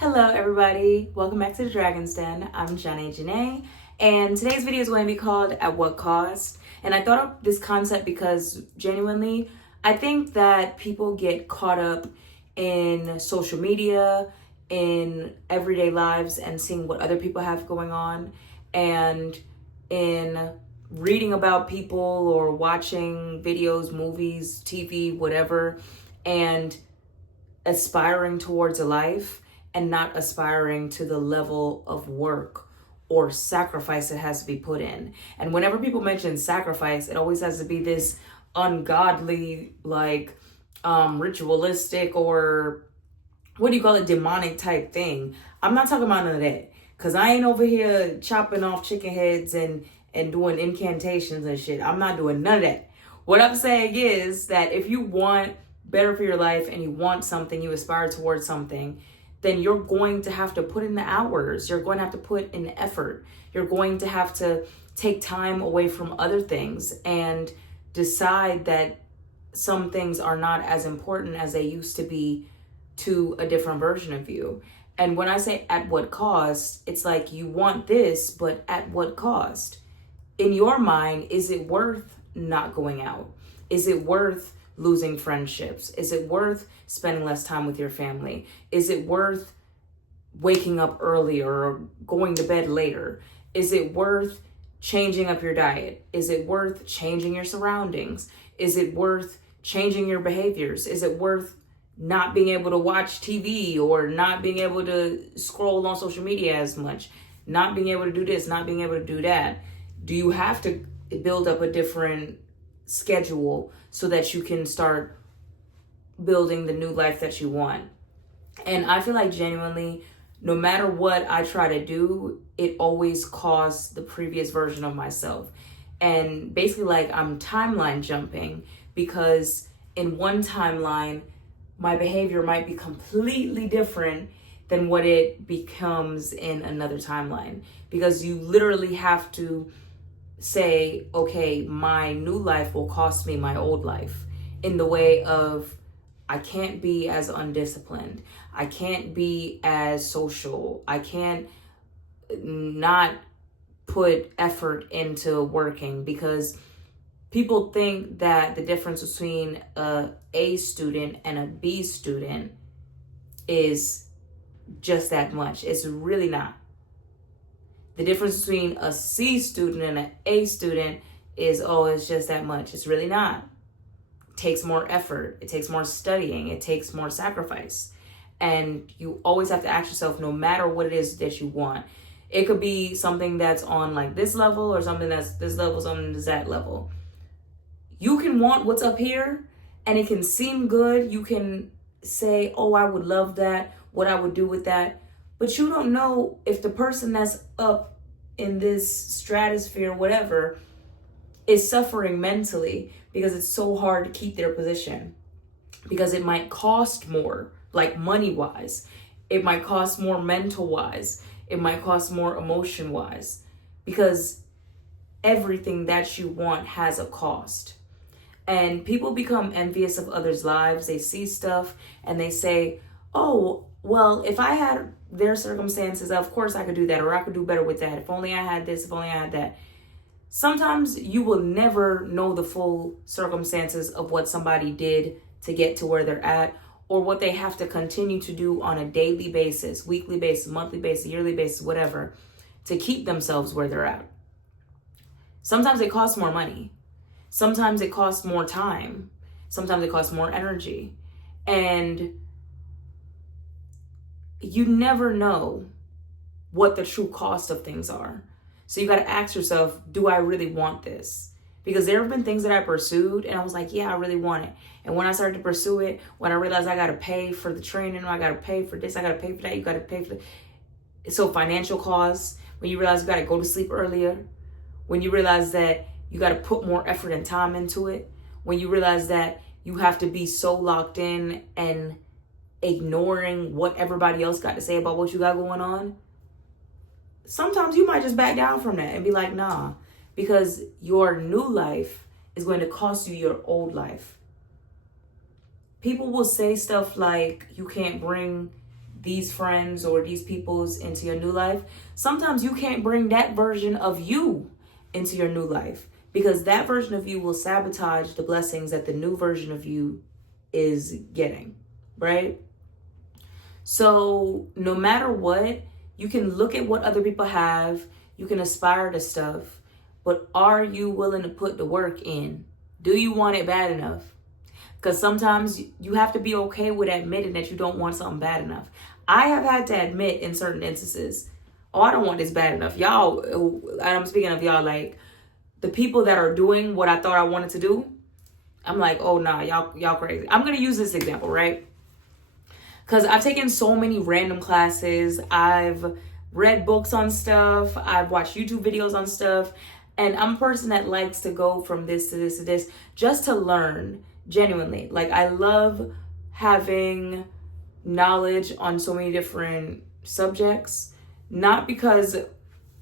Hello everybody, welcome back to the Dragon's Den. I'm Janae Janae, and today's video is going to be called At What Cost? And I thought of this concept because genuinely, I think that people get caught up in social media, in everyday lives, and seeing what other people have going on, and in reading about people or watching videos, movies, TV, whatever, and aspiring towards a life and not aspiring to the level of work or sacrifice that has to be put in. And whenever people mention sacrifice, it always has to be this ungodly, ritualistic, or what do you call it, demonic type thing. I'm not talking about none of that, because I ain't over here chopping off chicken heads and doing incantations and shit. I'm not doing none of that. What I'm saying is that if you want better for your life and you want something, you aspire towards something, then you're going to have to put in the hours. You're going to have to put in effort. You're going to have to take time away from other things and decide that some things are not as important as they used to be to a different version of you. And when I say at what cost, it's like you want this, but at what cost? In your mind, is it worth not going out? Is it worth losing friendships? Is it worth spending less time with your family? Is it worth waking up earlier or going to bed later? Is it worth changing up your diet? Is it worth changing your surroundings? Is it worth changing your behaviors? Is it worth not being able to watch TV or not being able to scroll on social media as much? Not being able to do this, not being able to do that? Do you have to build up a different schedule so that you can start building the new life that you want? And I feel like genuinely, no matter what I try to do, it always costs the previous version of myself. And basically, like, I'm timeline jumping, because in one timeline, my behavior might be completely different than what it becomes in another timeline. Because you literally have to say, okay, my new life will cost me my old life, in the way of I can't be as undisciplined. I can't be as social. I can't not put effort into working, because people think that the difference between a A student and a B student is just that much. It's really not. The difference between a C student and an A student is, oh, it's just that much. It's really not. It takes more effort. It takes more studying. It takes more sacrifice. And you always have to ask yourself, no matter what it is that you want. It could be something that's on like this level, or something that's this level, something that's that level. You can want what's up here and it can seem good. You can say, oh, I would love that, what I would do with that. But you don't know if the person that's up in this stratosphere, whatever, is suffering mentally, because it's so hard to keep their position. Because it might cost more, like money-wise. It might cost more mental-wise. It might cost more emotion-wise. Because everything that you want has a cost. And people become envious of others' lives. They see stuff and they say, oh, well, if I had their circumstances, of course I could do that, or I could do better with that. If only I had this, if only I had that. Sometimes you will never know the full circumstances of what somebody did to get to where they're at, or what they have to continue to do on a daily basis, weekly basis, monthly basis, yearly basis, whatever, to keep themselves where they're at. Sometimes it costs more money. Sometimes it costs more time. Sometimes it costs more energy. And you never know what the true cost of things are. So you got to ask yourself, do I really want this? Because there have been things that I pursued and I was like, yeah, I really want it. And when I started to pursue it, when I realized I got to pay for the training, I got to pay for this, I got to pay for that, you got to pay for it. So financial costs, when you realize you got to go to sleep earlier, when you realize that you got to put more effort and time into it, when you realize that you have to be so locked in and ignoring what everybody else got to say about what you got going on, sometimes you might just back down from that and be like, nah, because your new life is going to cost you your old life. People will say stuff like, you can't bring these friends or these peoples into your new life, sometimes you can't bring that version of you into your new life, because that version of you will sabotage the blessings that the new version of you is getting, right? So no matter what, you can look at what other people have, you can aspire to stuff, but are you willing to put the work in? Do you want it bad enough? Because sometimes you have to be okay with admitting that you don't want something bad enough. I have had to admit in certain instances, oh, I don't want this bad enough. Y'all, I'm speaking of y'all, like the people that are doing what I thought I wanted to do. I'm like, oh, nah, y'all crazy. I'm going to use this example, right? Because I've taken so many random classes. I've read books on stuff. I've watched YouTube videos on stuff. And I'm a person that likes to go from this to this to this just to learn, genuinely. Like, I love having knowledge on so many different subjects. Not because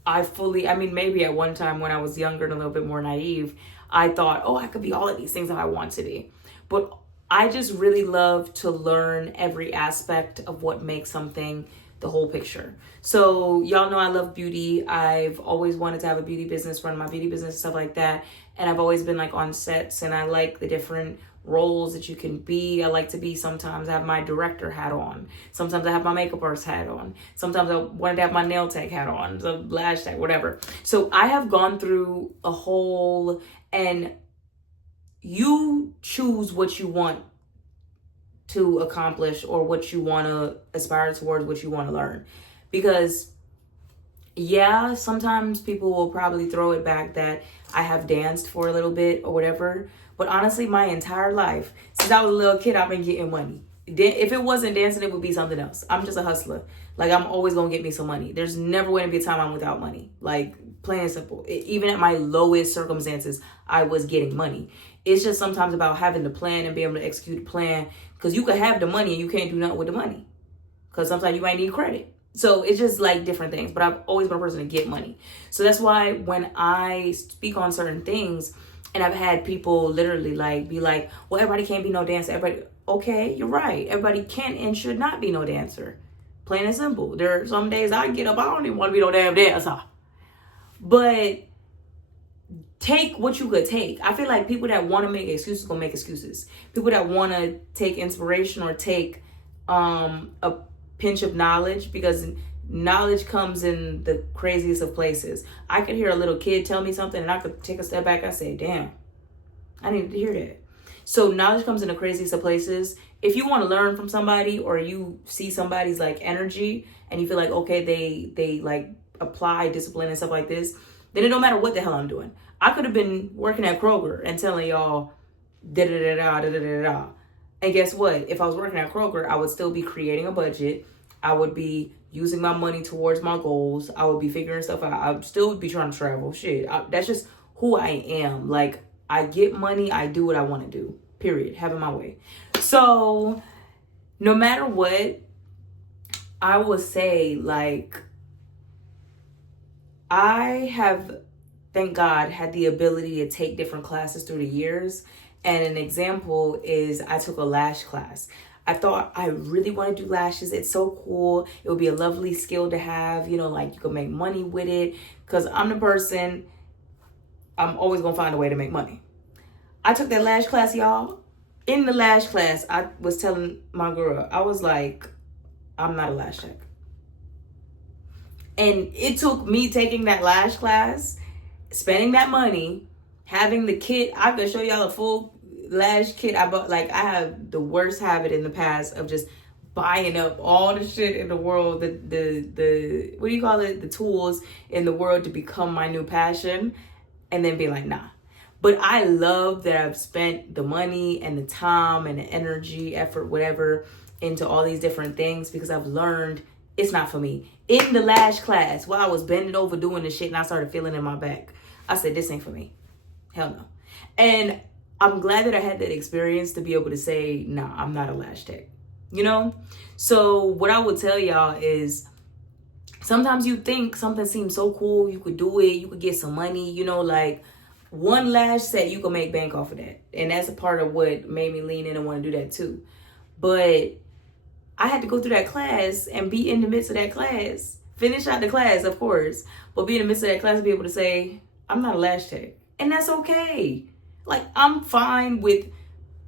maybe at one time when I was younger and a little bit more naive, I thought, oh, I could be all of these things that I want to be. But I just really love to learn every aspect of what makes something the whole picture. So y'all know I love beauty. I've always wanted to have a beauty business, run my beauty business, stuff like that. And I've always been like on sets, and I like the different roles that you can be. I like to be, sometimes I have my director hat on. Sometimes I have my makeup artist hat on. Sometimes I wanted to have my nail tech hat on, the lash tech, whatever. So I have gone through a whole, and you choose what you want to accomplish or what you want to aspire towards, what you want to learn. Because yeah, sometimes people will probably throw it back that I have danced for a little bit or whatever. But honestly, my entire life, since I was a little kid, I've been getting money. If it wasn't dancing, it would be something else. I'm just a hustler. Like, I'm always going to get me some money. There's never going to be a time I'm without money. Like, plain and simple. Even at my lowest circumstances, I was getting money. It's just sometimes about having the plan and being able to execute the plan. Because you could have the money and you can't do nothing with the money. Because sometimes you might need credit. So it's just like different things. But I've always been a person to get money. So that's why when I speak on certain things, and I've had people literally like be like, well, everybody can't be no dancer. Everybody, okay, you're right. Everybody can and should not be no dancer. Plain and simple. There are some days I get up, I don't even want to be no damn dancer. But take what you could take. I feel like people that want to make excuses gonna make excuses. People that want to take inspiration or take a pinch of knowledge, because knowledge comes in the craziest of places. I could hear a little kid tell me something and I could take a step back. I say, damn, I needed to hear that. So knowledge comes in the craziest of places. If you want to learn from somebody, or you see somebody's like energy and you feel like, okay, they like apply discipline and stuff like this, then it don't matter what the hell I'm doing. I could have been working at Kroger and telling y'all da-da-da-da, da-da-da-da. And guess what? If I was working at Kroger, I would still be creating a budget. I would be using my money towards my goals. I would be figuring stuff out. I would still be trying to travel. Shit, that's just who I am. Like, I get money. I do what I want to do. Period. Having my way. So no matter what, I will say, like, I have, thank God, had the ability to take different classes through the years. And an example is I took a lash class. I thought I really want to do lashes. It's so cool. It would be a lovely skill to have, you know, like you could make money with it. Because I'm the person, I'm always going to find a way to make money. I took that lash class, y'all. In the lash class, I was telling my girl, I was like, I'm not a lash tech. And it took me taking that lash class, spending that money, having the kit. I could show y'all a full lash kit I bought. Like, I have the worst habit in the past of just buying up all the shit in the world, the what do you call it, the tools in the world to become my new passion, and then be like, nah. But I love that I've spent the money and the time and the energy, effort, whatever, into all these different things, because I've learned it's not for me. In the lash class, while I was bending over doing this shit and I started feeling in my back, I said, this ain't for me. Hell no. And I'm glad that I had that experience to be able to say, nah, I'm not a lash tech, you know? So what I would tell y'all is, sometimes you think something seems so cool, you could do it, you could get some money, you know, like one lash set, you can make bank off of that. And that's a part of what made me lean in and want to do that too. But I had to go through that class and be in the midst of that class. Finish out the class, of course, but be in the midst of that class and be able to say, I'm not a lash tech. And that's okay. Like, I'm fine with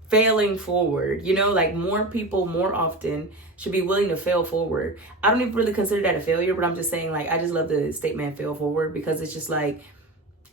failing forward. You know, like, more people more often should be willing to fail forward. I don't even really consider that a failure, but I'm just saying, like, I just love the statement fail forward, because it's just like,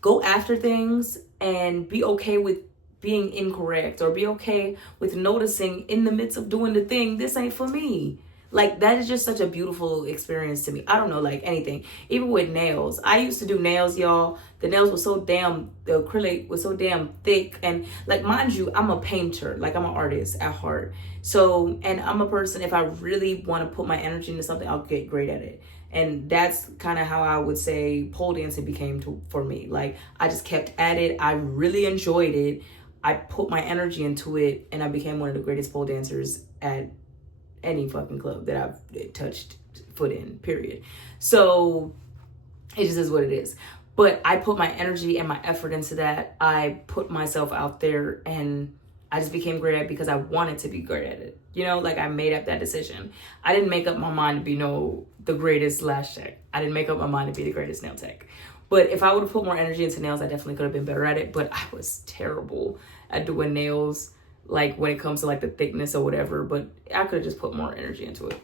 go after things and be okay with being incorrect, or be okay with noticing in the midst of doing the thing, this ain't for me. Like, that is just such a beautiful experience to me. I don't know, like anything. Even with nails. I used to do nails, y'all. The nails were so damn, the acrylic was so damn thick. And like, mind you, I'm a painter. Like, I'm an artist at heart. So, and I'm a person, if I really want to put my energy into something, I'll get great at it. And that's kind of how I would say pole dancing became for me. Like, I just kept at it. I really enjoyed it. I put my energy into it, and I became one of the greatest pole dancers at any fucking club that I've touched foot in, period. So it just is what it is. But I put my energy and my effort into that. I put myself out there, and I just became great at it because I wanted to be great at it. You know, like, I made up that decision. I didn't make up my mind to be the greatest lash tech. I didn't make up my mind to be the greatest nail tech. But if I would have put more energy into nails, I definitely could have been better at it. But I was terrible at doing nails, like, when it comes to like the thickness or whatever. But I could have just put more energy into it.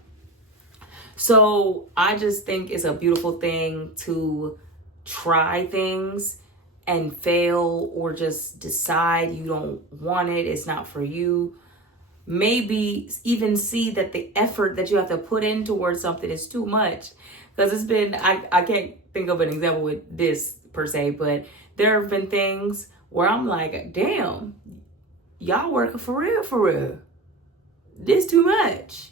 So I just think it's a beautiful thing to try things and fail, or just decide you don't want it, it's not for you. Maybe even see that the effort that you have to put in towards something is too much. Because it's been, I can't think of an example with this per se, but there have been things where I'm like, damn, y'all working for real. This too much.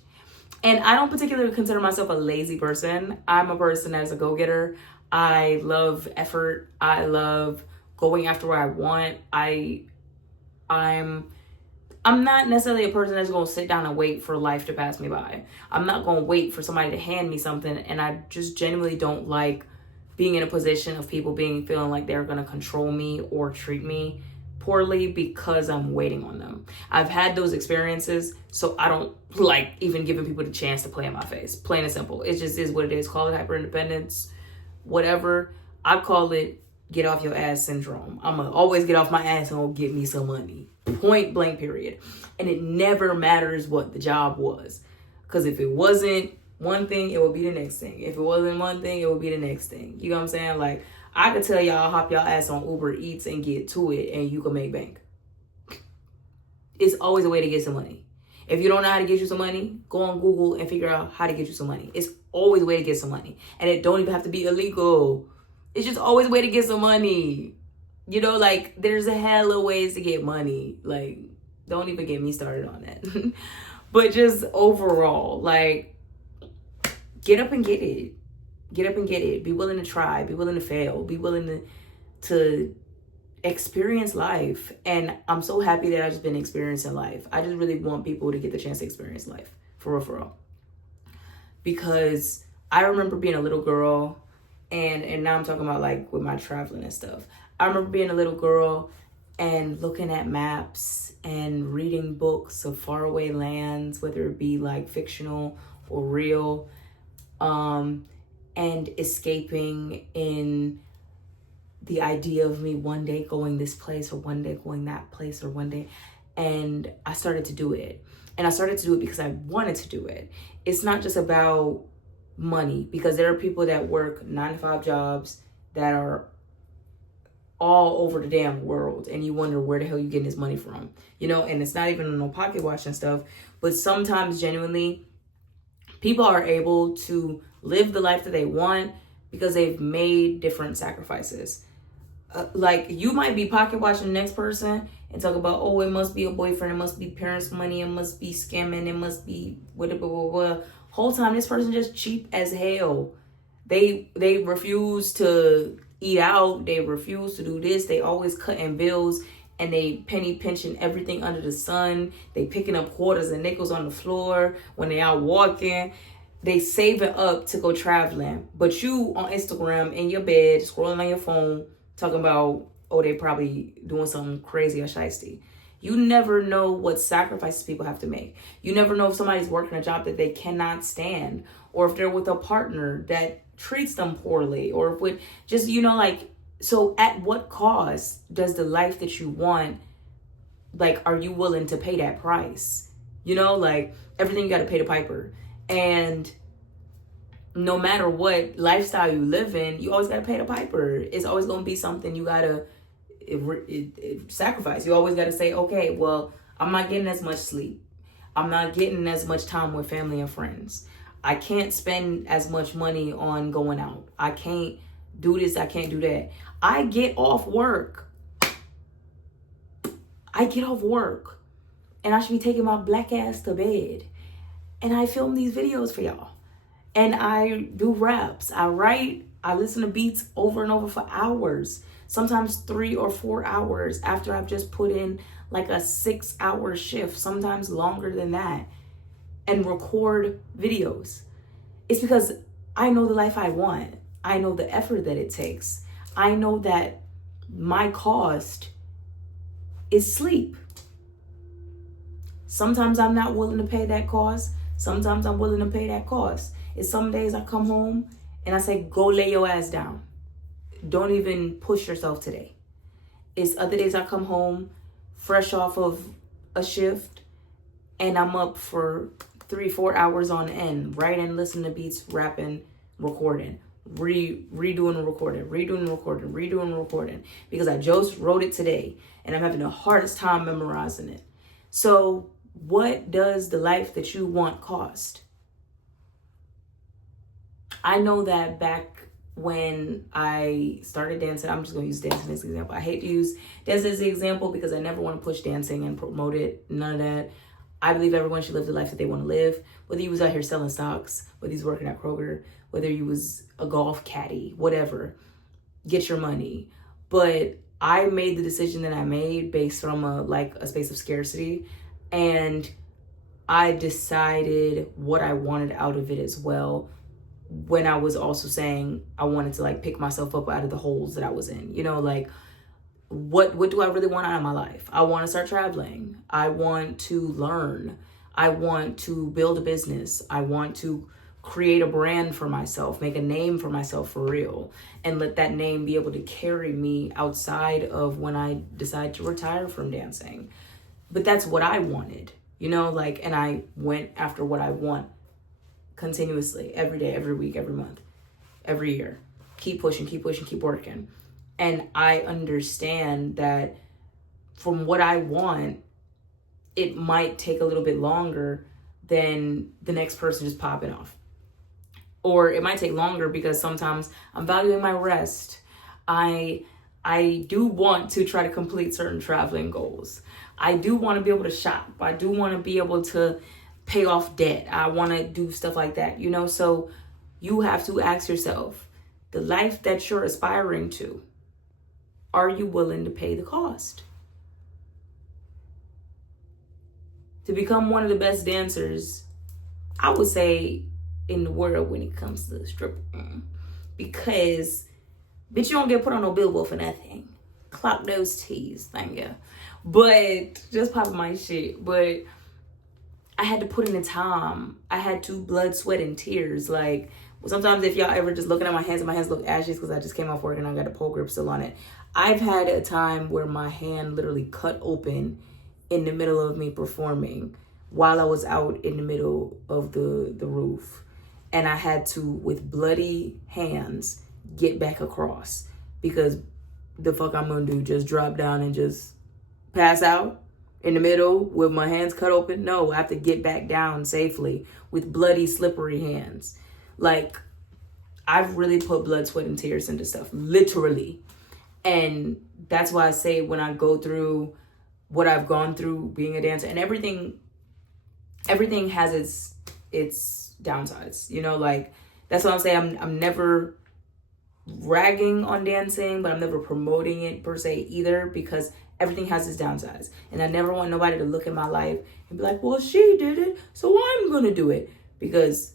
And I don't particularly consider myself a lazy person. I'm a person that is a go-getter. I love effort. I love going after what I want. I'm not necessarily a person that's going to sit down and wait for life to pass me by. I'm not going to wait for somebody to hand me something. And I just genuinely don't like being in a position of people feeling like they're going to control me or treat me poorly because I'm waiting on them. I've had those experiences, so I don't like even giving people the chance to play in my face. Plain and simple. It just is what it is. Call it hyper independence, whatever. I call it get off your ass syndrome. I'm going to always get off my ass and go get me some money. Point blank, period. And it never matters what the job was. Because if it wasn't one thing, it would be the next thing. If it wasn't one thing, it would be the next thing. You know what I'm saying? Like, I could tell y'all, hop y'all ass on Uber Eats and get to it, and you can make bank. It's always a way to get some money. If you don't know how to get you some money, go on Google and figure out how to get you some money. It's always a way to get some money. And it don't even have to be illegal. It's just always a way to get some money. You know, like, there's a hell of ways to get money. Like, don't even get me started on that. But just overall, like, get up and get it. Get up and get it. Be willing to try. Be willing to fail. Be willing to experience life. And I'm so happy that I've just been experiencing life. I just really want people to get the chance to experience life. For real. Because I remember being a little girl, and now I'm talking about, like, with my traveling and stuff. I remember being a little girl and looking at maps and reading books of faraway lands, whether it be like fictional or real, and escaping in the idea of me one day going this place, or one day going that place, or one day. And I started to do it. And I started to do it because I wanted to do it. It's not just about money, because there are people that work 9-to-5 jobs that are all over the damn world, and you wonder where the hell you getting this money from, you know. And it's not even no pocket watch and stuff, but sometimes genuinely people are able to live the life that they want because they've made different sacrifices. Like, you might be pocket watching the next person and talk about, oh, it must be a boyfriend, it must be parents' money, it must be scamming, it must be whatever. Whole time this person just cheap as hell. They refuse to eat out. They refuse to do this. They always cutting bills, and they penny pinching everything under the sun. They picking up quarters and nickels on the floor when they out walking. They save it up to go traveling. But you on Instagram in your bed, scrolling on your phone, talking about, oh, they probably doing something crazy or shiesty. You never know what sacrifices people have to make. You never know if somebody's working a job that they cannot stand, or if they're with a partner that treats them poorly, or if with just, like, so at what cost does the life that you want, like, are you willing to pay that price? Like, everything you got to pay the piper. And no matter what lifestyle you live in, you always got to pay the piper. It's always going to be something you got to sacrifice. You always got to say, okay, well, I'm not getting as much sleep. I'm not getting as much time with family and friends. I can't spend as much money on going out. I can't do this. I can't do that. I get off work. And I should be taking my black ass to bed. And I film these videos for y'all. And I do raps. I write. I listen to beats over and over for hours. Sometimes 3 or 4 hours after I've just put in like a 6-hour shift. Sometimes longer than that. And record videos. It's because I know the life I want. I know the effort that it takes. I know that my cost is sleep. Sometimes I'm not willing to pay that cost. Sometimes I'm willing to pay that cost. It's some days I come home and I say, go lay your ass down. Don't even push yourself today. It's other days I come home fresh off of a shift and I'm up for 3-4 hours on end, writing, listening to beats, rapping, recording, redoing the recording, because I just wrote it today and I'm having the hardest time memorizing it. So what does the life that you want cost? I know that back when I started dancing, I'm just going to use dancing as an example. I hate to use dance as an example because I never want to push dancing and promote it. None of that. I believe everyone should live the life that they want to live. Whether you was out here selling stocks, whether you was working at Kroger, whether you was a golf caddy, whatever, get your money. But I made the decision that I made based from a space of scarcity. And I decided what I wanted out of it as well, when I was also saying I wanted to pick myself up out of the holes that I was in. What do I really want out of my life? I want to start traveling. I want to learn. I want to build a business. I want to create a brand for myself, make a name for myself for real, and let that name be able to carry me outside of when I decide to retire from dancing. But that's what I wanted, and I went after what I want continuously, every day, every week, every month, every year. Keep pushing, keep working. And I understand that from what I want, it might take a little bit longer than the next person just popping off. Or it might take longer because sometimes I'm valuing my rest. I do want to try to complete certain traveling goals. I do want to be able to shop. I do want to be able to pay off debt. I want to do stuff like that, so you have to ask yourself, the life that you're aspiring to, are you willing to pay the cost? To become one of the best dancers, I would say, in the world when it comes to stripping, because bitch, you don't get put on no billboard for nothing. Clock those T's, thank you. But just popping my shit. But I had to put in the time. I had to blood, sweat, and tears. Sometimes if y'all ever just looking at my hands and my hands look ashy because I just came off work and I got a pole grip still on it. I've had a time where my hand literally cut open in the middle of me performing while I was out in the middle of the roof. And I had to, with bloody hands, get back across, because the fuck I'm gonna do, just drop down and just pass out in the middle with my hands cut open? No, I have to get back down safely with bloody, slippery hands. I've really put blood, sweat, and tears into stuff, literally. And that's why I say, when I go through what I've gone through being a dancer, and everything has its downsides, that's what I'm saying. I'm never ragging on dancing, but I'm never promoting it per se either, because everything has its downsides. And I never want nobody to look at my life and be like, well, she did it, so I'm going to do it. Because,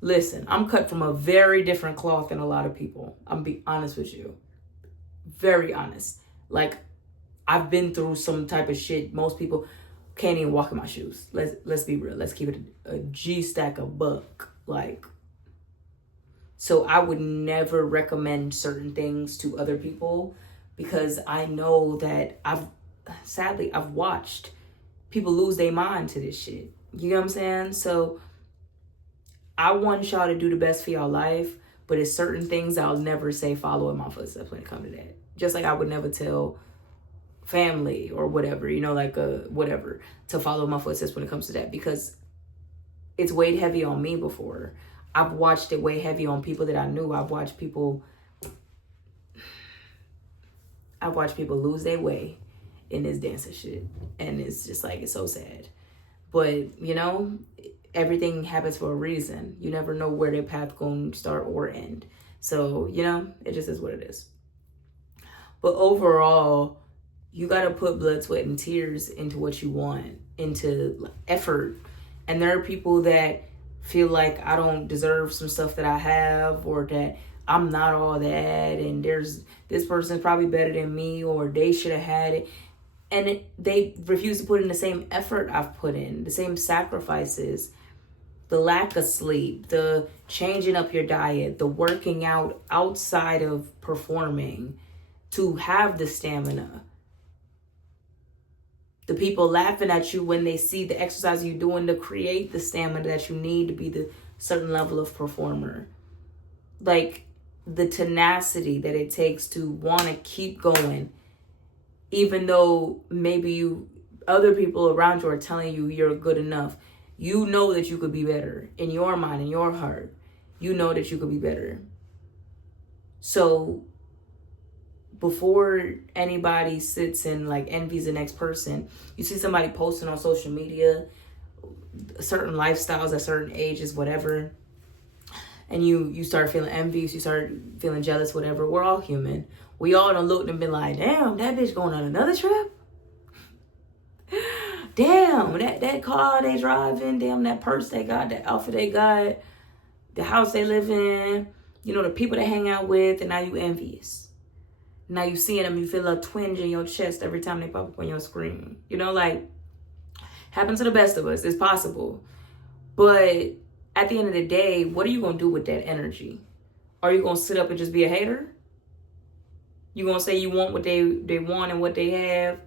listen, I'm cut from a very different cloth than a lot of people. I'm be honest with you. Very honest. I've been through some type of shit. Most people can't even walk in my shoes. Let's be real. Let's keep it a G stack of buck. Like, so I would never recommend certain things to other people because I know that I've watched people lose their mind to this shit. You know what I'm saying? So I want y'all to do the best for y'all life, but it's certain things I'll never say follow in my footsteps when it comes to that. Just like I would never tell family or whatever, like whatever, to follow my footsteps when it comes to that, because it's weighed heavy on me before. I've watched it weigh heavy on people that I knew. I've watched people lose their way in this dancing shit. And it's just like, it's so sad. But, everything happens for a reason. You never know where their path going to start or end. So, it just is what it is. But overall, you got to put blood, sweat, and tears into what you want, into effort. And there are people that feel like I don't deserve some stuff that I have, or that I'm not all that, and this person's probably better than me, or they should have had it. And they refuse to put in the same effort I've put in, the same sacrifices, the lack of sleep, the changing up your diet, the working out outside of performing to have the stamina. The people laughing at you when they see the exercise you're doing to create the stamina that you need to be the certain level of performer. Like, the tenacity that it takes to want to keep going, even though maybe other people around you are telling you you're good enough. You know that you could be better. In your mind, in your heart, you know that you could be better. So before anybody sits and envies the next person, you see somebody posting on social media certain lifestyles at certain ages, whatever, and you start feeling envious, you start feeling jealous, whatever. We're all human. We all done looked and been like, damn, that bitch going on another trip? Damn, that car they driving, damn, that purse they got, that outfit they got, the house they live in, the people they hang out with, and now you envious. Now you seeing them, you feel a twinge in your chest every time they pop up on your screen. Happens to the best of us. It's possible. But at the end of the day, what are you going to do with that energy? Are you going to sit up and just be a hater? You going to say you want what they want and what they have,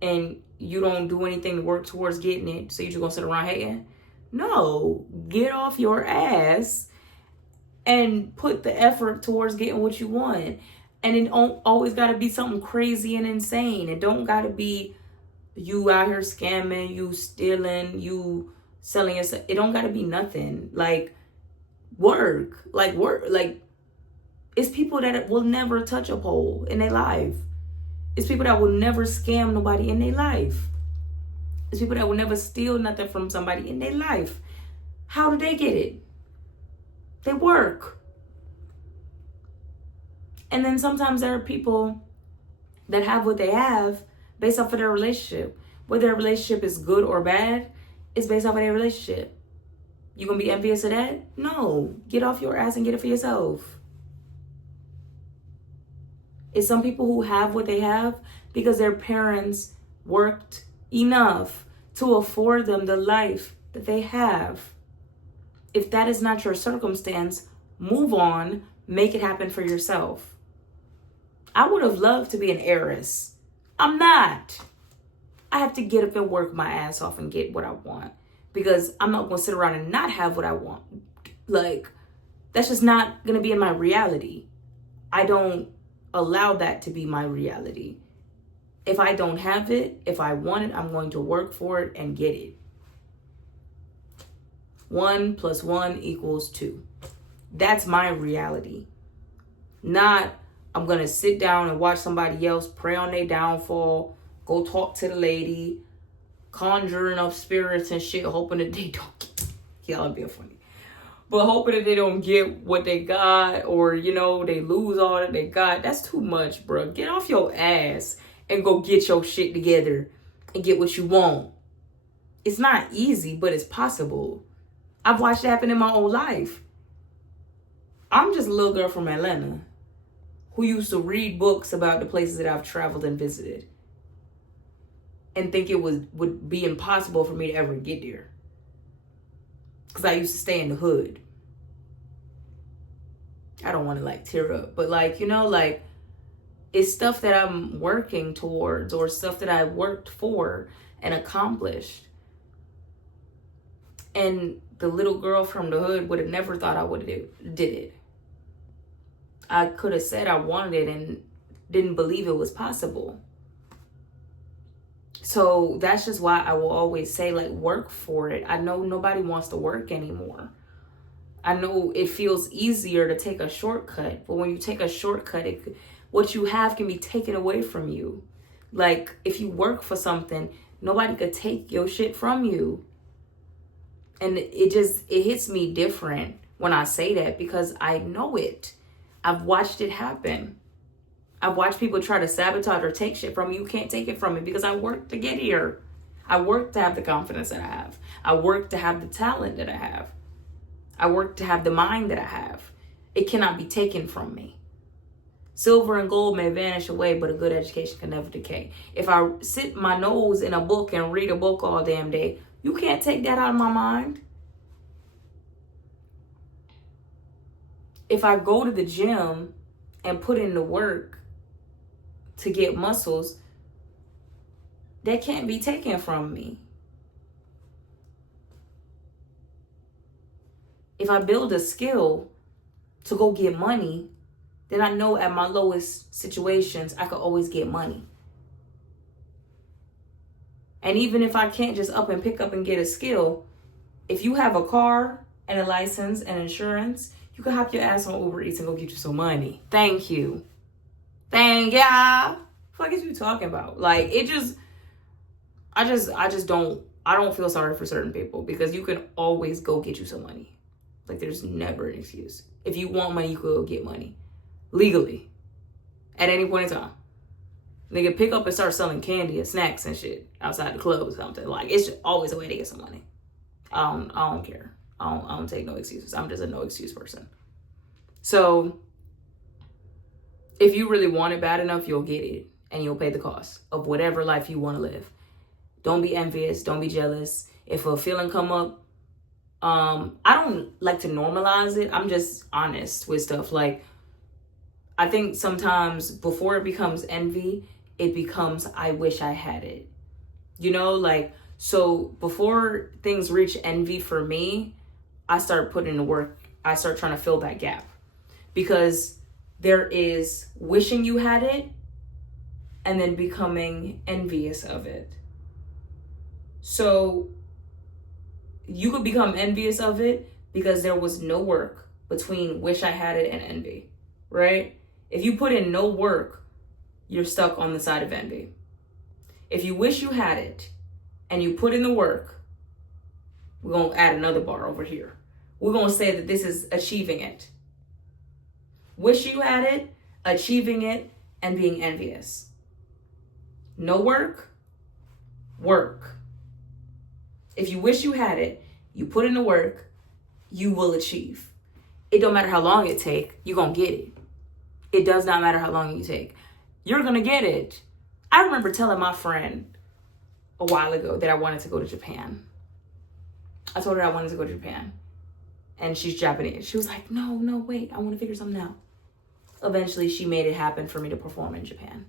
and you don't do anything to work towards getting it, so you just going to sit around hating? No. Get off your ass and put the effort towards getting what you want. And it don't always got to be something crazy and insane. It don't got to be you out here scamming, you stealing, you selling yourself. It don't got to be nothing. Work. It's people that will never touch a pole in their life. It's people that will never scam nobody in their life. It's people that will never steal nothing from somebody in their life. How do they get it? They work. And then sometimes there are people that have what they have based off of their relationship. Whether their relationship is good or bad, it's based off of their relationship. You gonna be envious of that? No. Get off your ass and get it for yourself. It's some people who have what they have because their parents worked enough to afford them the life that they have. If that is not your circumstance, move on, make it happen for yourself. I would have loved to be an heiress. I'm not. I have to get up and work my ass off and get what I want, because I'm not going to sit around and not have what I want. That's just not going to be in my reality. I don't allow that to be my reality. If I don't have it, if I want it, I'm going to work for it and get it. 1 + 1 = 2. That's my reality. Not, I'm going to sit down and watch somebody else pray on their downfall, go talk to the lady, conjuring up spirits and shit, hoping that they don't get, y'all being funny, but hoping that they don't get what they got, or, they lose all that they got. That's too much, bro. Get off your ass and go get your shit together and get what you want. It's not easy, but it's possible. I've watched it happen in my own life. I'm just a little girl from Atlanta who used to read books about the places that I've traveled and visited. and think it would be impossible for me to ever get there. Because I used to stay in the hood. I don't want to like tear up, but like, you know, like it's stuff that I'm working towards or stuff that I worked for and accomplished. And the little girl from the hood would have never thought I would have did it. I could have said I wanted it and didn't believe it was possible. So that's just why I will always say, like, work for it. I know nobody wants to work anymore. I know it feels easier to take a shortcut, but when you take a shortcut, what you have can be taken away from you. Like, if you work for something, nobody could take your shit from you. And it hits me different when I say that because I know it. I've watched it happen. I've watched people try to sabotage or take shit from me. You can't take it from me because I worked to get here. I worked to have the confidence that I have. I worked to have the talent that I have. I worked to have the mind that I have. It cannot be taken from me. Silver and gold may vanish away, but a good education can never decay. If I sit my nose in a book and read a book all damn day, you can't take that out of my mind. If I go to the gym and put in the work to get muscles, that can't be taken from me. If I build a skill to go get money, then I know at my lowest situations, I could always get money. And even if I can't just up and pick up and get a skill, if you have a car and a license and insurance, you can hop your ass on Uber Eats and go get you some money. Thank you. Thank ya. What is you talking about? Like, I don't feel sorry for certain people because you can always go get you some money. Like, there's never an excuse. If you want money, you could go get money. Legally. At any point in time. Nigga, pick up and start selling candy and snacks and shit outside the club or something. Like, it's just always a way to get some money. I don't care. I don't take no excuses. I'm just a no excuse person. So, if you really want it bad enough, you'll get it. And you'll pay the cost of whatever life you want to live. Don't be envious. Don't be jealous. If a feeling come up, I don't like to normalize it. I'm just honest with stuff. Like, I think sometimes before it becomes envy, it becomes, I wish I had it. You know, like, so before things reach envy for me, I start putting in the work. I start trying to fill that gap. Because there is wishing you had it and then becoming envious of it. So you could become envious of it because there was no work between wish I had it and envy, right? If you put in no work, you're stuck on the side of envy. If you wish you had it and you put in the work, we're going to add another bar over here. We're going to say that this is achieving it. Wish you had it, achieving it, and being envious. No work, work. If you wish you had it, you put in the work, you will achieve. It don't matter how long it take, you're going to get it. It does not matter how long you take. You're going to get it. I remember telling my friend a while ago that I wanted to go to Japan. I told her I wanted to go to Japan. And she's Japanese. She was like, no, wait, I want to figure something out. Eventually, she made it happen for me to perform in Japan.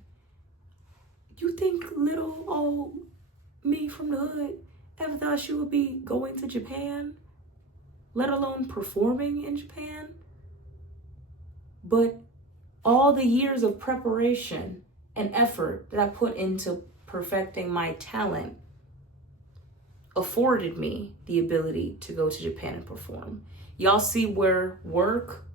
You think little old me from the hood ever thought she would be going to Japan? Let alone performing in Japan? But all the years of preparation and effort that I put into perfecting my talent afforded me the ability to go to Japan and perform. Y'all see where work,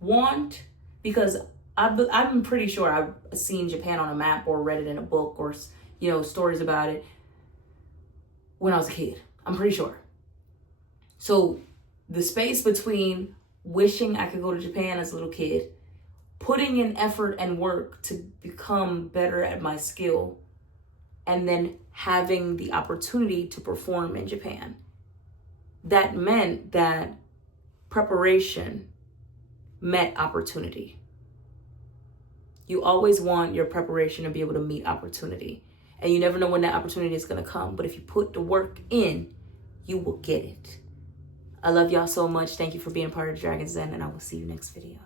want, because I'm pretty sure I've seen Japan on a map or read it in a book or, you know, stories about it when I was a kid. I'm pretty sure. So the space between wishing I could go to Japan as a little kid, putting in effort and work to become better at my skill, and then having the opportunity to perform in Japan. That meant that preparation met opportunity. You always want your preparation to be able to meet opportunity. And you never know when that opportunity is going to come. But if you put the work in, you will get it. I love y'all so much. Thank you for being part of Dragon's Den, and I will see you next video.